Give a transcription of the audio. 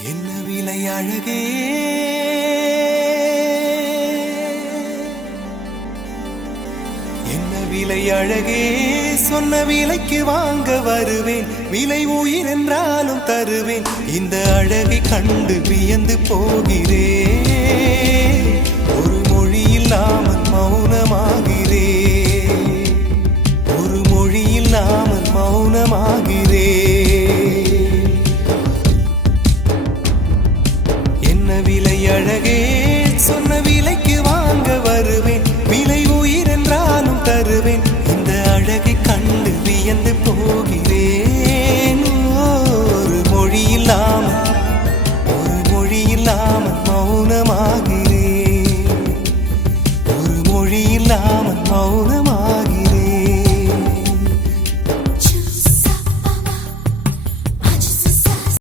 என்ன விலை அழகே என்ன விலை அழகே சொன்ன விலைக்கு வாங்க வருவேன் விலை உயிர் என்றாலும் தருவேன் இந்த அழகை கண்டு வியந்து போகிறேன் ஒரு மொழி இல்லாமல் மௌனமாகிறேன் ஒரு மொழி இல்லாமல் மௌனமாகிறேன்